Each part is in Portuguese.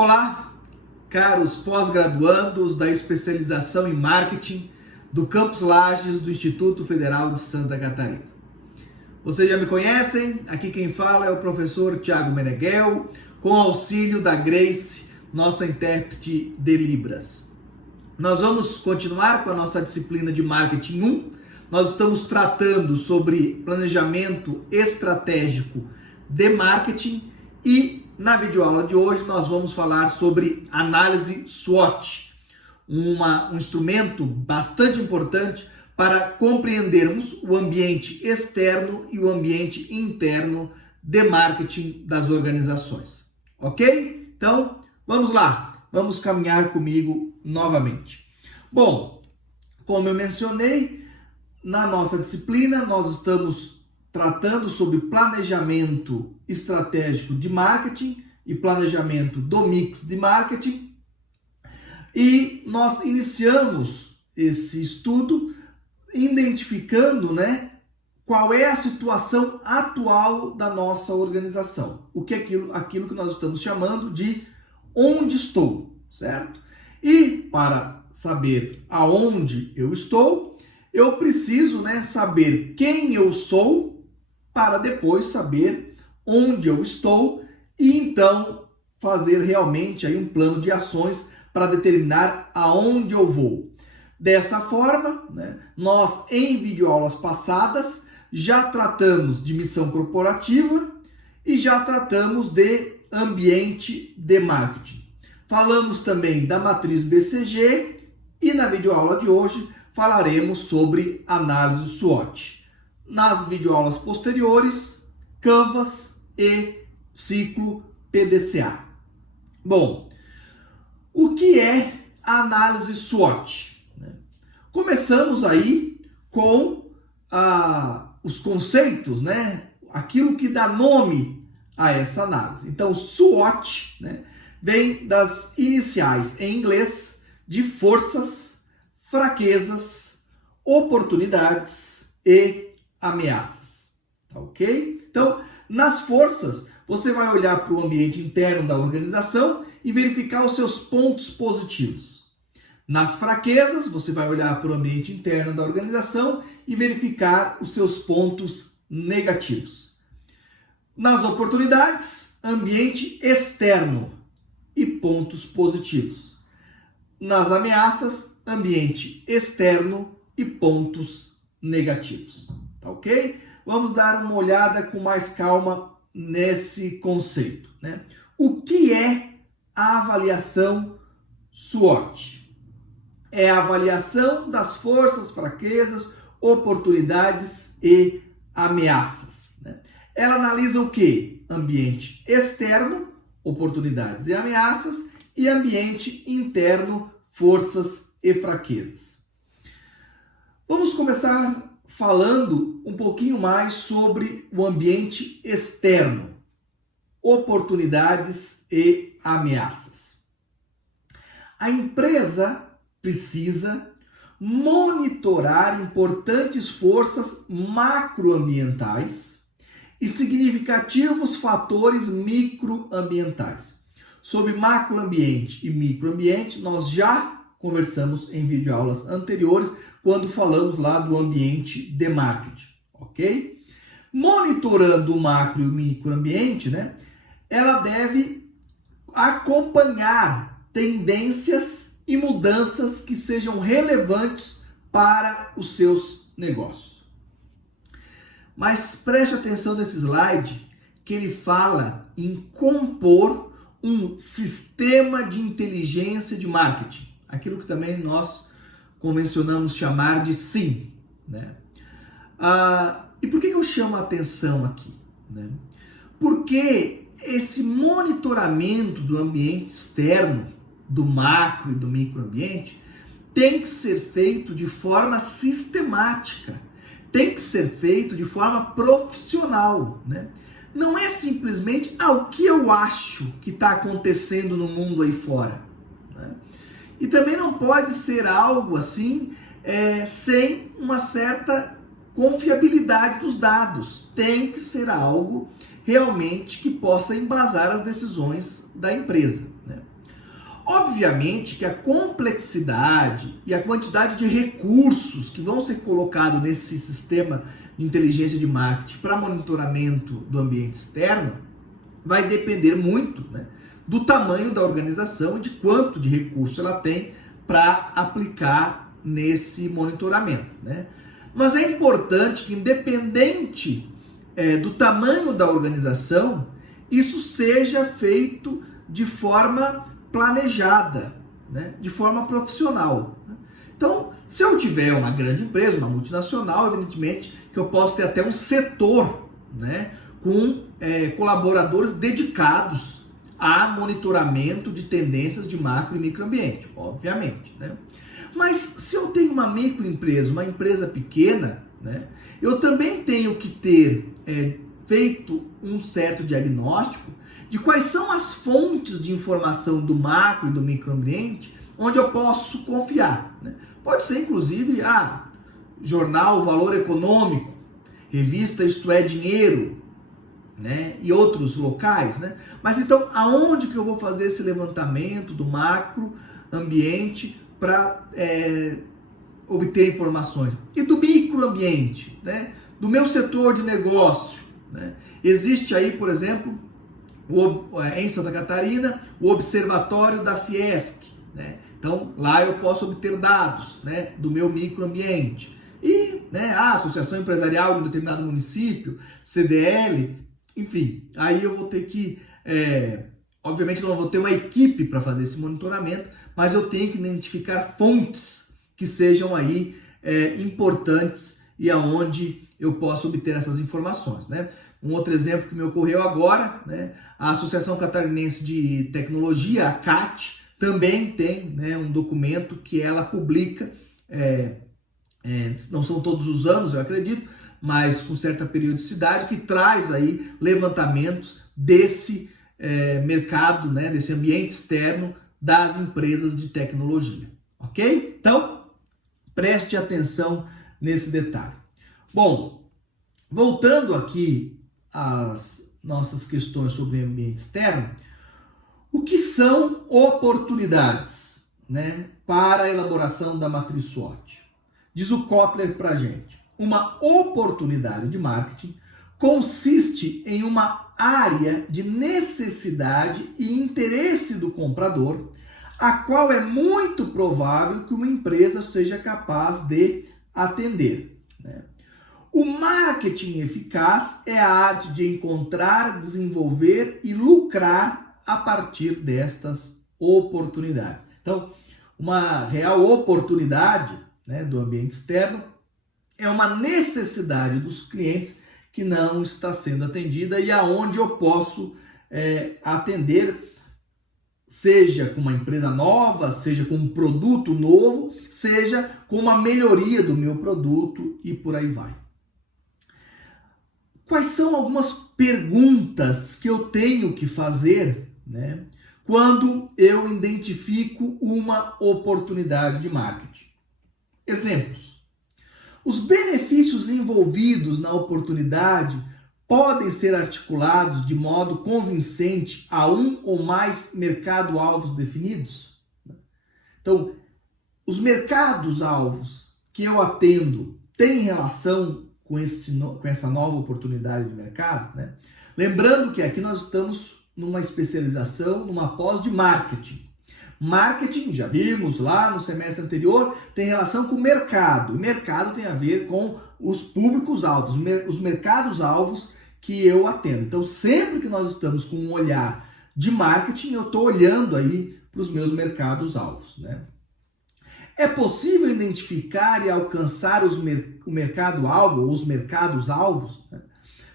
Olá, caros pós-graduandos da especialização em marketing do Campus Lages do Instituto Federal de Santa Catarina. Vocês já me conhecem, aqui quem fala é o professor Thiago Meneghel, com auxílio da Grace, nossa intérprete de Libras. Nós vamos continuar com a nossa disciplina de Marketing 1. Nós estamos tratando sobre planejamento estratégico de marketing e na videoaula de hoje nós vamos falar sobre análise SWOT, um instrumento bastante importante para compreendermos o ambiente externo e o ambiente interno de marketing das organizações. Ok? Então, vamos lá, vamos caminhar comigo novamente. Bom, como eu mencionei, na nossa disciplina nós estamos tratando sobre planejamento estratégico de marketing e planejamento do mix de marketing. E nós iniciamos esse estudo identificando, qual é a situação atual da nossa organização. O que é aquilo que nós estamos chamando de onde estou, certo? E para saber aonde eu estou, eu preciso, saber quem eu sou para depois saber onde eu estou e então fazer realmente aí um plano de ações para determinar aonde eu vou. Dessa forma, nós em videoaulas passadas já tratamos de missão corporativa e já tratamos de ambiente de marketing. Falamos também da matriz BCG e na videoaula de hoje falaremos sobre análise SWOT. Nas videoaulas posteriores, Canvas e ciclo PDCA. Bom, o que é a análise SWOT? Começamos aí com os conceitos, aquilo que dá nome a essa análise. Então, SWOT vem das iniciais em inglês de forças, fraquezas, oportunidades e ameaças, tá ok? Então, nas forças, você vai olhar para o ambiente interno da organização e verificar os seus pontos positivos. Nas fraquezas, você vai olhar para o ambiente interno da organização e verificar os seus pontos negativos. Nas oportunidades, ambiente externo e pontos positivos. Nas ameaças, ambiente externo e pontos negativos. Tá ok? Vamos dar uma olhada com mais calma nesse conceito. O que é a avaliação SWOT? É a avaliação das forças, fraquezas, oportunidades e ameaças. Ela analisa o quê? Ambiente externo, oportunidades e ameaças, e ambiente interno, forças e fraquezas. Vamos começar falando um pouquinho mais sobre o ambiente externo, oportunidades e ameaças. A empresa precisa monitorar importantes forças macroambientais e significativos fatores microambientais. Sobre macroambiente e microambiente, nós já conversamos em videoaulas anteriores, quando falamos lá do ambiente de marketing, ok? Monitorando o macro e o microambiente, ela deve acompanhar tendências e mudanças que sejam relevantes para os seus negócios. Mas preste atenção nesse slide, que ele fala em compor um sistema de inteligência de marketing, aquilo que também nós convencionamos chamar de SIM. E por que eu chamo a atenção aqui? Porque esse monitoramento do ambiente externo, do macro e do microambiente, tem que ser feito de forma sistemática, tem que ser feito de forma profissional. Não é simplesmente o que eu acho que está acontecendo no mundo aí fora. E também não pode ser algo assim sem uma certa confiabilidade dos dados. Tem que ser algo realmente que possa embasar as decisões da empresa. Obviamente que a complexidade e a quantidade de recursos que vão ser colocados nesse sistema de inteligência de marketing para monitoramento do ambiente externo vai depender muito, né, do tamanho da organização e de quanto de recurso ela tem para aplicar nesse monitoramento, né? Mas é importante que, independente do tamanho da organização, isso seja feito de forma planejada, né? De forma profissional. Então, se eu tiver uma grande empresa, uma multinacional, evidentemente que eu posso ter até um setor, né, com colaboradores dedicados a monitoramento de tendências de macro e microambiente, obviamente, né? Mas se eu tenho uma microempresa, uma empresa pequena, né, eu também tenho que ter feito um certo diagnóstico de quais são as fontes de informação do macro e do microambiente onde eu posso confiar, né? Pode ser, inclusive, jornal Valor Econômico, revista Isto é Dinheiro, né, e outros locais, né? Mas então, aonde que eu vou fazer esse levantamento do macroambiente para obter informações? E do microambiente, né? Do meu setor de negócio, né? Existe aí, por exemplo, em Santa Catarina, o Observatório da Fiesc, né? Então, lá eu posso obter dados, né, do meu microambiente. E, né, a Associação Empresarial de um determinado município, CDL, enfim, aí eu vou ter que, obviamente eu não vou ter uma equipe para fazer esse monitoramento, mas eu tenho que identificar fontes que sejam aí importantes e aonde eu posso obter essas informações, né? Um outro exemplo que me ocorreu agora, né, a Associação Catarinense de Tecnologia, a CAT, também tem, né, um documento que ela publica, não são todos os anos, eu acredito, mas com certa periodicidade, que traz aí levantamentos desse mercado, né, desse ambiente externo das empresas de tecnologia, ok? Então, preste atenção nesse detalhe. Bom, voltando aqui às nossas questões sobre o ambiente externo, o que são oportunidades, né, para a elaboração da matriz SWOT? Diz o Kotler para a gente: uma oportunidade de marketing consiste em uma área de necessidade e interesse do comprador, a qual é muito provável que uma empresa seja capaz de atender, né? O marketing eficaz é a arte de encontrar, desenvolver e lucrar a partir destas oportunidades. Então, uma real oportunidade, né, do ambiente externo é uma necessidade dos clientes que não está sendo atendida e aonde eu posso atender, seja com uma empresa nova, seja com um produto novo, seja com uma melhoria do meu produto e por aí vai. Quais são algumas perguntas que eu tenho que fazer, né, quando eu identifico uma oportunidade de marketing? Exemplos. Os benefícios envolvidos na oportunidade podem ser articulados de modo convincente a um ou mais mercado-alvos definidos? Então, os mercados-alvos que eu atendo têm relação com essa nova oportunidade de mercado, né? Lembrando que aqui nós estamos numa especialização, numa pós de marketing. Marketing, já vimos lá no semestre anterior, tem relação com o mercado. O mercado tem a ver com os públicos-alvos, os mercados-alvos que eu atendo. Então, sempre que nós estamos com um olhar de marketing, eu estou olhando aí para os meus mercados-alvos, né? É possível identificar e alcançar o mercado-alvo, ou os mercados-alvos, né,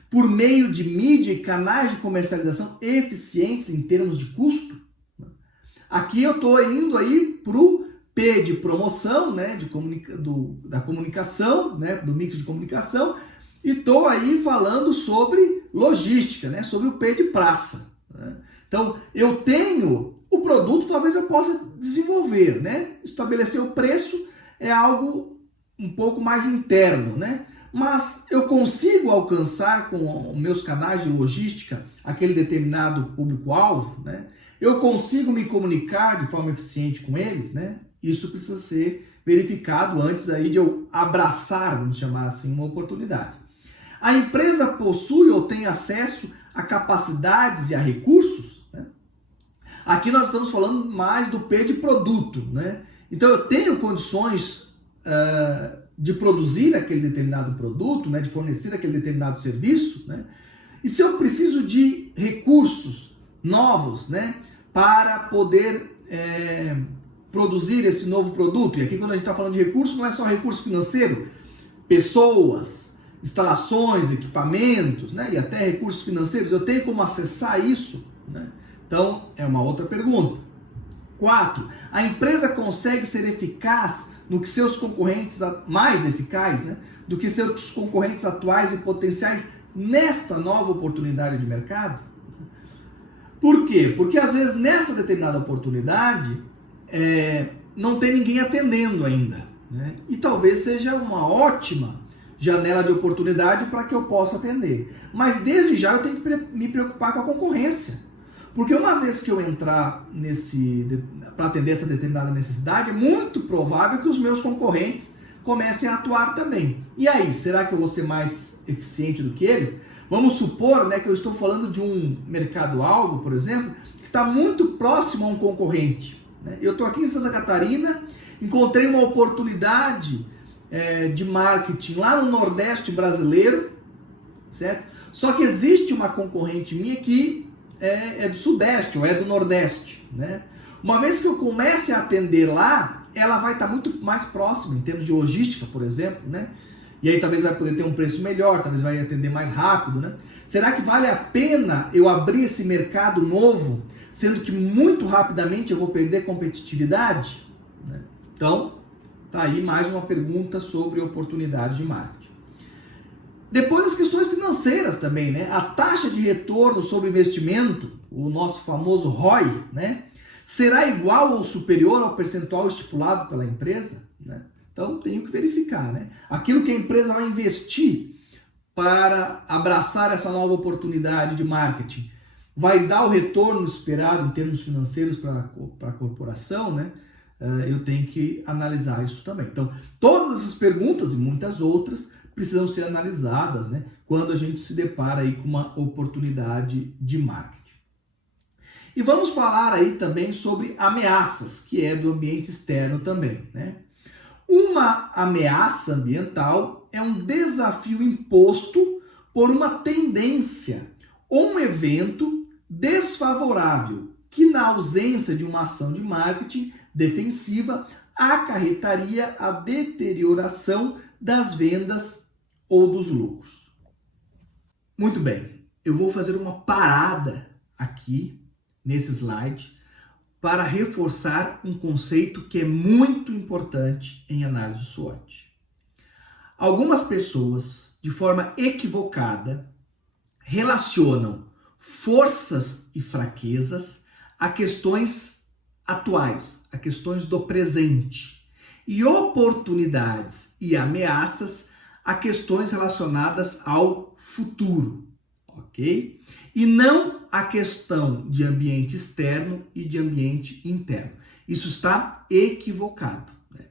por meio de mídia e canais de comercialização eficientes em termos de custo? Aqui eu estou indo aí para o P de promoção, né, da comunicação, né, do mix de comunicação, e estou aí falando sobre logística, né, sobre o P de praça, né? Então, eu tenho o produto, talvez eu possa desenvolver, né? Estabelecer o preço é algo um pouco mais interno, né? mas eu consigo alcançar com os meus canais de logística aquele determinado público-alvo, né? Eu consigo me comunicar de forma eficiente com eles, né? Isso precisa ser verificado antes aí de eu abraçar, vamos chamar assim, uma oportunidade. A empresa possui ou tem acesso a capacidades e a recursos, né? Aqui nós estamos falando mais do P de produto, né? Então eu tenho condições de produzir aquele determinado produto, né? De fornecer aquele determinado serviço, né? E se eu preciso de recursos novos, né? Para poder produzir esse novo produto, e aqui quando a gente está falando de recurso, não é só recurso financeiro, pessoas, instalações, equipamentos, né? E até recursos financeiros, eu tenho como acessar isso, né? Então, é uma outra pergunta. 4. A empresa consegue ser eficaz no que seus concorrentes, mais eficaz, né? Do que seus concorrentes atuais e potenciais nesta nova oportunidade de mercado? Por quê? Porque às vezes nessa determinada oportunidade não tem ninguém atendendo ainda, né? E talvez seja uma ótima janela de oportunidade para que eu possa atender. Mas desde já eu tenho que me preocupar com a concorrência. Porque uma vez que eu entrar para atender essa determinada necessidade, é muito provável que os meus concorrentes comecem a atuar também. E aí, será que eu vou ser mais eficiente do que eles? Vamos supor, né, que eu estou falando de um mercado-alvo, por exemplo, que está muito próximo a um concorrente, né? Eu estou aqui em Santa Catarina, encontrei uma oportunidade de marketing lá no Nordeste brasileiro, certo? Só que existe uma concorrente minha que é do Sudeste ou é do Nordeste, né? Uma vez que eu comece a atender lá, ela vai estar muito mais próxima em termos de logística, por exemplo, né? E aí talvez vai poder ter um preço melhor, talvez vai atender mais rápido, né? Será que vale a pena eu abrir esse mercado novo, sendo que muito rapidamente eu vou perder competitividade? Né? Então, tá aí mais uma pergunta sobre oportunidade de marketing. Depois as questões financeiras também, né? A taxa de retorno sobre investimento, o nosso famoso ROI, né? Será igual ou superior ao percentual estipulado pela empresa, né? Então, tenho que verificar, né? Aquilo que a empresa vai investir para abraçar essa nova oportunidade de marketing vai dar o retorno esperado em termos financeiros para a corporação, né? Eu tenho que analisar isso também. Então, todas essas perguntas e muitas outras precisam ser analisadas, né? Quando a gente se depara aí com uma oportunidade de marketing. E vamos falar aí também sobre ameaças, que é do ambiente externo também, né? Uma ameaça ambiental é um desafio imposto por uma tendência ou um evento desfavorável que, na ausência de uma ação de marketing defensiva, acarretaria a deterioração das vendas ou dos lucros. Muito bem, eu vou fazer uma parada aqui nesse slide para reforçar um conceito que é muito importante em análise de SWOT. Algumas pessoas, de forma equivocada, relacionam forças e fraquezas a questões atuais, a questões do presente, e oportunidades e ameaças a questões relacionadas ao futuro, ok? E não a questão de ambiente externo e de ambiente interno. Isso está equivocado, né?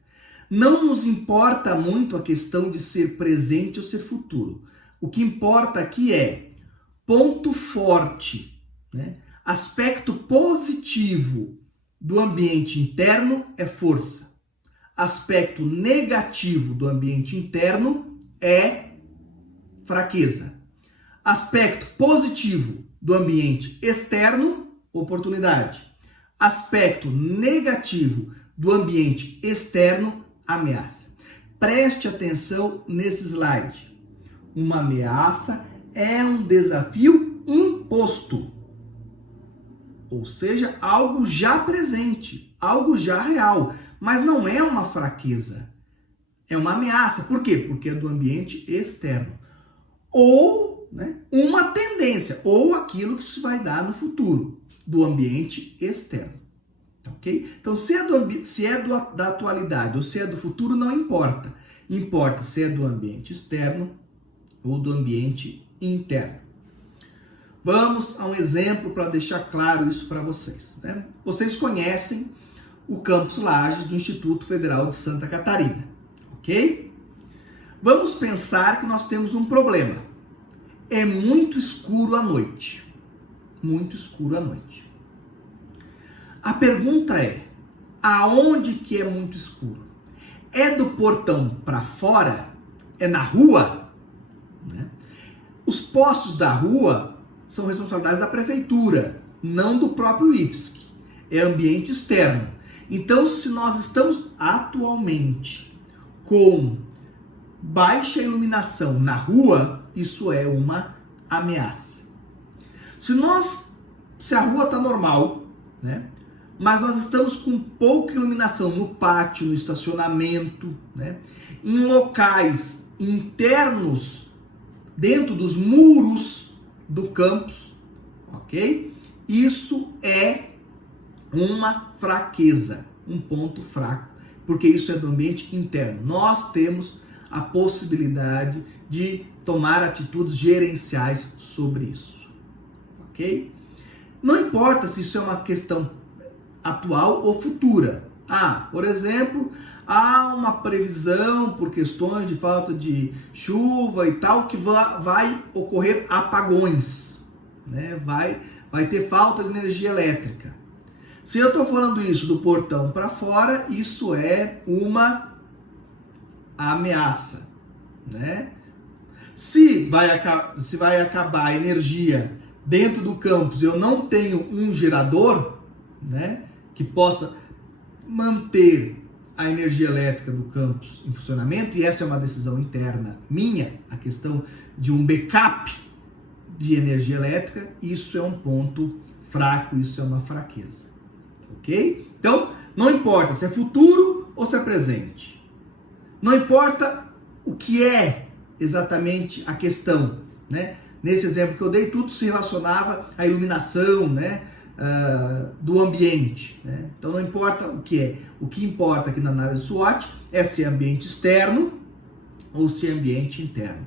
Não nos importa muito a questão de ser presente ou ser futuro. O que importa aqui é ponto forte, né? Aspecto positivo do ambiente interno é força. Aspecto negativo do ambiente interno é fraqueza. Aspecto positivo do ambiente externo, oportunidade. Aspecto negativo do ambiente externo, ameaça. Preste atenção nesse slide. Uma ameaça é um desafio imposto. Ou seja, algo já presente, algo já real, mas não é uma fraqueza. É uma ameaça. Por quê? Porque é do ambiente externo. Ou, né, uma tendência, ou aquilo que se vai dar no futuro, do ambiente externo. Ok? Então, se é da atualidade ou se é do futuro, não importa. Importa se é do ambiente externo ou do ambiente interno. Vamos a um exemplo para deixar claro isso para vocês, né? Vocês conhecem o Campus Lages do Instituto Federal de Santa Catarina, ok? Vamos pensar que nós temos um problema. É muito escuro à noite. Muito escuro à noite. A pergunta é, aonde que é muito escuro? É do portão para fora? É na rua? Né? Os postes da rua são responsabilidades da prefeitura, não do próprio IFSC. É ambiente externo. Então, se nós estamos atualmente com baixa iluminação na rua, isso é uma ameaça. Se a rua está normal, né? Mas nós estamos com pouca iluminação no pátio, no estacionamento, né? Em locais internos, dentro dos muros do campus, ok? Isso é uma fraqueza, um ponto fraco, porque isso é do ambiente interno. Nós temos a possibilidade de tomar atitudes gerenciais sobre isso, ok? Não importa se isso é uma questão atual ou futura. Por exemplo, há uma previsão por questões de falta de chuva e tal, que vai ocorrer apagões, né? Vai ter falta de energia elétrica. Se eu estou falando isso do portão para fora, isso é uma ameaça, né? Se vai acabar a energia dentro do campus, eu não tenho um gerador, né, que possa manter a energia elétrica do campus em funcionamento, e essa é uma decisão interna minha, a questão de um backup de energia elétrica, isso é um ponto fraco, isso é uma fraqueza, ok? Então, não importa se é futuro ou se é presente, não importa o que é exatamente a questão, né? Nesse exemplo que eu dei, tudo se relacionava à iluminação, né? Do ambiente, né? Então não importa o que é, o que importa aqui na análise SWOT é se é ambiente externo ou se é ambiente interno,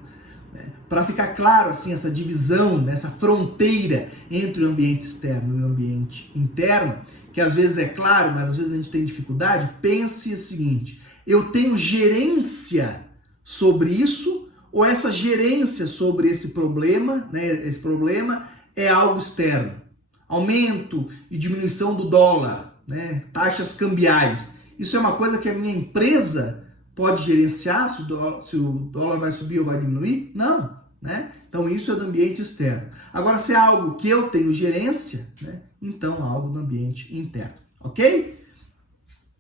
né? Para ficar claro assim essa divisão, né, essa fronteira entre o ambiente externo e o ambiente interno, que às vezes é claro, mas às vezes a gente tem dificuldade, pense o seguinte: eu tenho gerência sobre isso, ou essa gerência sobre esse problema, né, esse problema é algo externo? Aumento e diminuição do dólar, né? Taxas cambiais. Isso é uma coisa que a minha empresa pode gerenciar, se o dólar vai subir ou vai diminuir? Não, né? Então isso é do ambiente externo. Agora, se é algo que eu tenho gerência, né? Então é algo do ambiente interno, ok?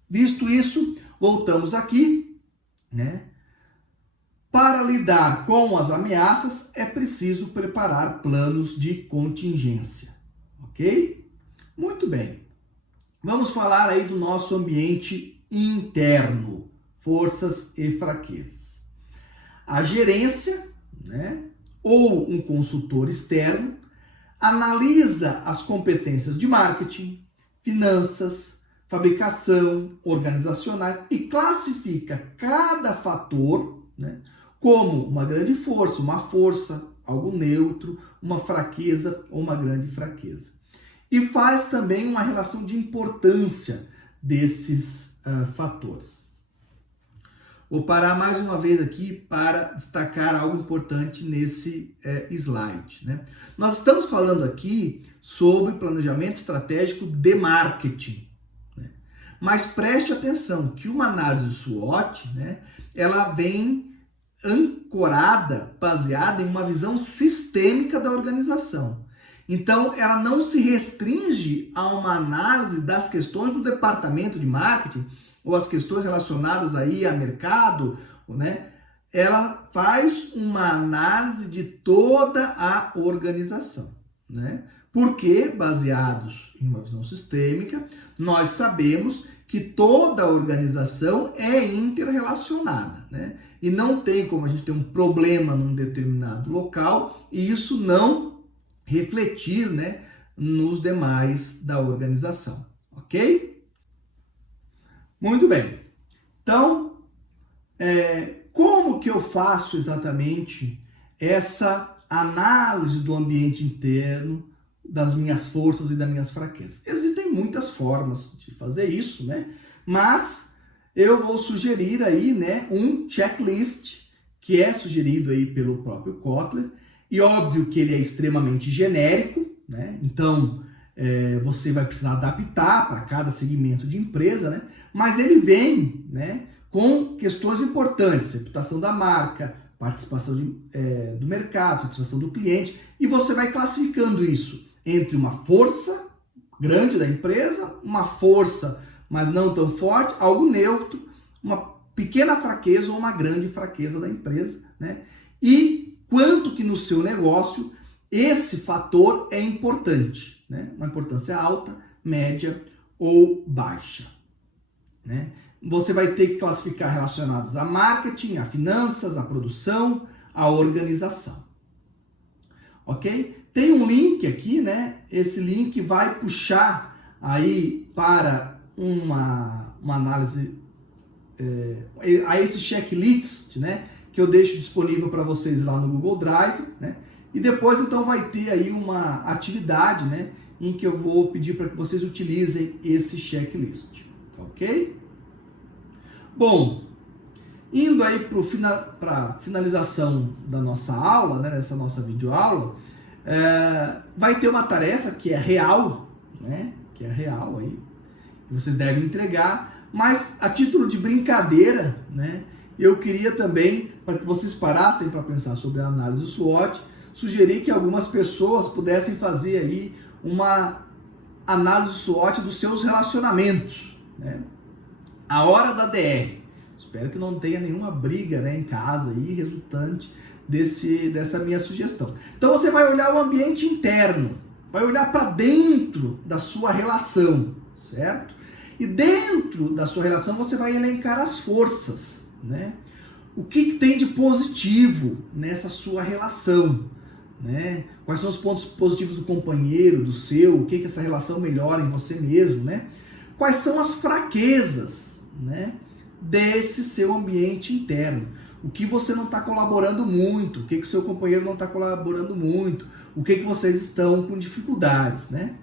Visto isso, voltamos aqui, né? Para lidar com as ameaças, é preciso preparar planos de contingência. Ok? Muito bem. Vamos falar aí do nosso ambiente interno, forças e fraquezas. A gerência, né, ou um consultor externo, analisa as competências de marketing, finanças, fabricação, organizacionais e classifica cada fator, né, como uma grande força, uma força, algo neutro, uma fraqueza ou uma grande fraqueza. E faz também uma relação de importância desses fatores. Vou parar mais uma vez aqui para destacar algo importante nesse slide, né? Nós estamos falando aqui sobre planejamento estratégico de marketing, né? Mas preste atenção que uma análise SWOT, né, ela vem ancorada, baseada em uma visão sistêmica da organização. Então, ela não se restringe a uma análise das questões do departamento de marketing ou as questões relacionadas aí a mercado, né? Ela faz uma análise de toda a organização, né? Porque, baseados em uma visão sistêmica, nós sabemos que toda a organização é interrelacionada, né? E não tem como a gente ter um problema num determinado local e isso não refletir, né, nos demais da organização, ok? Muito bem. Então, Como que eu faço exatamente essa análise do ambiente interno, das minhas forças e das minhas fraquezas? Existem muitas formas de fazer isso, né? Mas eu vou sugerir aí, né, um checklist que é sugerido aí pelo próprio Kotler, e óbvio que ele é extremamente genérico, né? Então você vai precisar adaptar para cada segmento de empresa, né? Mas ele vem, né, com questões importantes: reputação da marca, participação do mercado, satisfação do cliente, e você vai classificando isso entre uma força grande da empresa, uma força, mas não tão forte, algo neutro, uma pequena fraqueza ou uma grande fraqueza da empresa, né? E quanto que no seu negócio esse fator é importante, né? Uma importância alta, média ou baixa, né? Você vai ter que classificar relacionados a marketing, a finanças, a produção, a organização. Ok? Tem um link aqui, né? Esse link vai puxar aí para uma análise a esse checklist, né? Que eu deixo disponível para vocês lá no Google Drive, né? E depois então vai ter aí uma atividade, né, em que eu vou pedir para que vocês utilizem esse checklist, ok? Bom, indo aí para a finalização da nossa aula, né, dessa nossa videoaula, vai ter uma tarefa que é real, né, que é real aí, que vocês devem entregar, mas a título de brincadeira, né, eu queria também, para que vocês parassem para pensar sobre a análise do SWOT, sugerir que algumas pessoas pudessem fazer aí uma análise do SWOT dos seus relacionamentos, né? A hora da DR. Espero que não tenha nenhuma briga, né, em casa aí resultante dessa minha sugestão. Então você vai olhar o ambiente interno, vai olhar para dentro da sua relação, certo? E dentro da sua relação você vai elencar as forças, né? O que tem de positivo nessa sua relação, né? Quais são os pontos positivos do companheiro, do seu, o que essa relação melhora em você mesmo, né? Quais são as fraquezas, né, desse seu ambiente interno? O que você não está colaborando muito, o que o seu companheiro não está colaborando muito, o que vocês estão com dificuldades, né?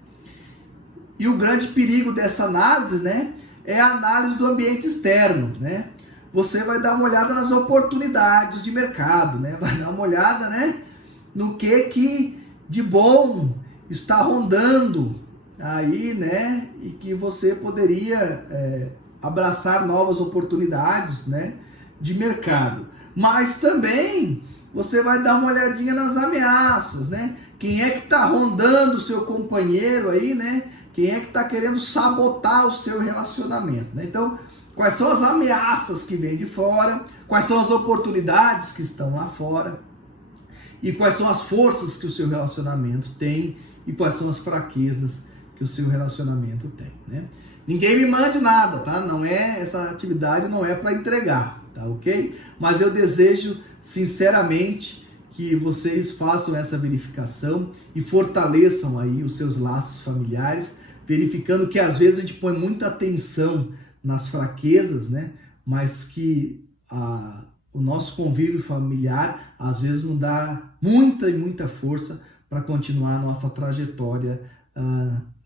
E o grande perigo dessa análise, né, é a análise do ambiente externo, né? Você vai dar uma olhada nas oportunidades de mercado, né? Vai dar uma olhada, né, no que de bom está rondando aí, né? E que você poderia abraçar novas oportunidades, né, de mercado. Mas também você vai dar uma olhadinha nas ameaças, né? Quem é que está rondando o seu companheiro aí, né? Quem é que está querendo sabotar o seu relacionamento, né? Então, quais são as ameaças que vêm de fora? Quais são as oportunidades que estão lá fora? E quais são as forças que o seu relacionamento tem? E quais são as fraquezas que o seu relacionamento tem, né? Ninguém me mande nada, tá? Essa atividade não é para entregar, tá, ok? Mas eu desejo sinceramente que vocês façam essa verificação e fortaleçam aí os seus laços familiares, verificando que às vezes a gente põe muita atenção nas fraquezas, né? Mas que o nosso convívio familiar às vezes não dá muita força para continuar a nossa trajetória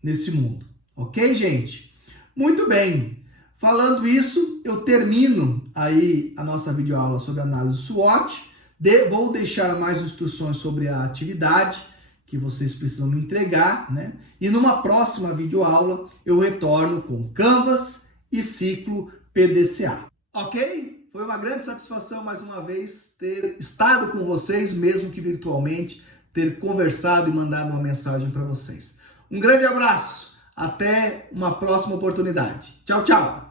nesse mundo. Ok, gente? Muito bem. Falando isso, eu termino aí a nossa videoaula sobre análise SWOT. Vou deixar mais instruções sobre a atividade que vocês precisam me entregar, né? E numa próxima videoaula eu retorno com Canvas e ciclo PDCA. Ok? Foi uma grande satisfação mais uma vez ter estado com vocês, mesmo que virtualmente, ter conversado e mandado uma mensagem para vocês. Um grande abraço, até uma próxima oportunidade. Tchau, tchau!